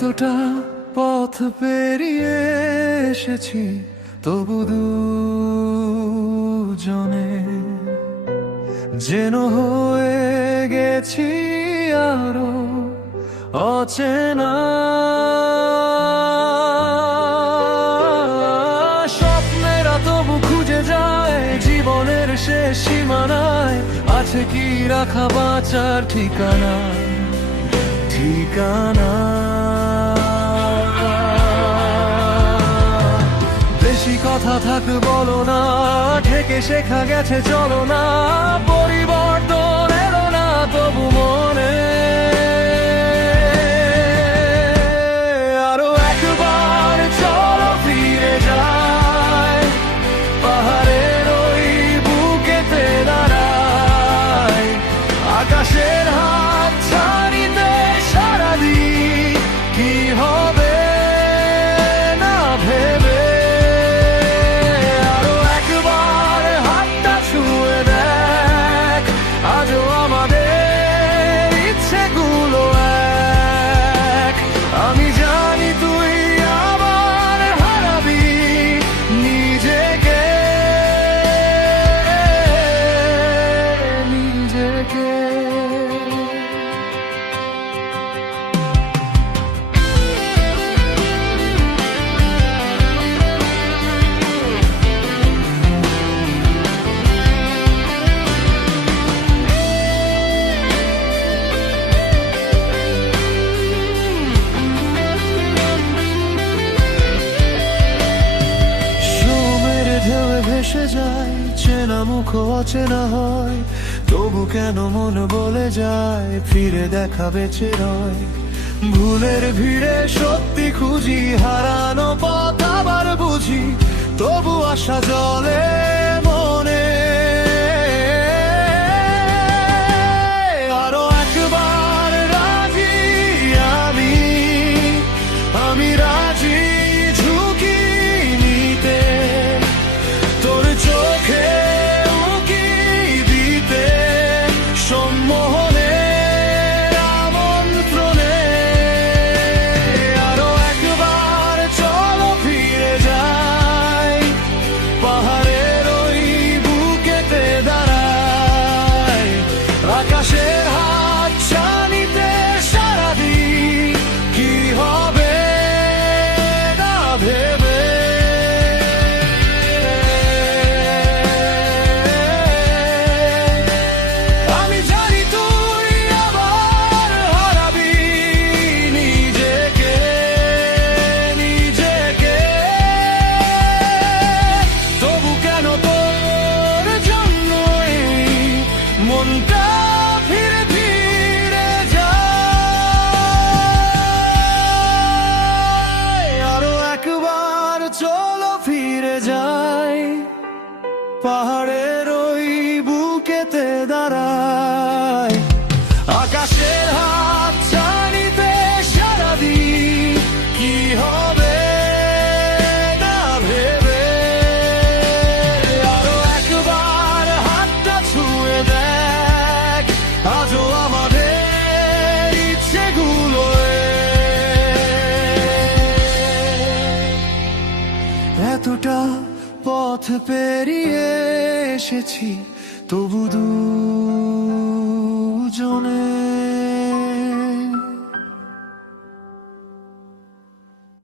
এতটা পথ পেরিয়ে এসেছি, তবু দুজনে যেন হয়ে গেছি আরো অচেনা। স্বপ্নেরা তবু খুঁজে যায় জীবনের শেষ সীমানায়, আছে কি রাখা বাঁচার ঠিকানা ঠিকানা। বেশি কথা থাক বলো না, ঢেকে শেখা গেছে চলো না, পরিবর্তন এলো না তবু মনে। আরো একবার চলো ফিরে যাই, পাহাড়ের ওই বুকেতে দাঁড়াই, আকাশের হাত ছাড়িতে সারা দিই, কি হবে না ভেবে। আরো একবার হাতটা ছুঁয়ে দেখ, আজও আমাদের ইচ্ছেগুলো এক। আমি জানি তুই আবার হারাবি নিজেকে নিজেকে। ঢেউয়ে ভেসে যায়, চেনা মুখ অচেনা হয়, তবু কেন মন বলে যায় ফিরে দেখা বেঁচে রয়। ভুলের ভিড়ে সত্যি খুঁজি, হারানো পথ আবার বুঝি, তবু আশা জ্বলে মনে। আরো একবার রাজি আমি, আমি রাজি ঝুঁকি নিতে, তোর চোখে উকি দিতে, সম্মোহনের আমন্ত্রণে। আরো একবার চলো ফিরে যাই, পাহাড়ের ওই বুকেতে দাঁড়াই, আকাশের হাত ছানিতে সারা দিই, কি হবে না ভেবে। আমি জানি তুই আবার হারাবি নিজেকে নিজেকে, তবু কেন তোর জন্যই মনটা ফিরে ফিরে যায়। আরো একবার চলো ফিরে যাই, পাহাড়ের ওই বুকেতে দাঁড়াই, আকাশের হাত ছানিতে সারা দিই, কি হবে না ভেবে। আরো একবার হাতটা ছুঁয়ে দেখ, আজও আমাদের ইচ্ছেগুলো এতটা পথ পেরিয়ে এসেছি, তবু দূর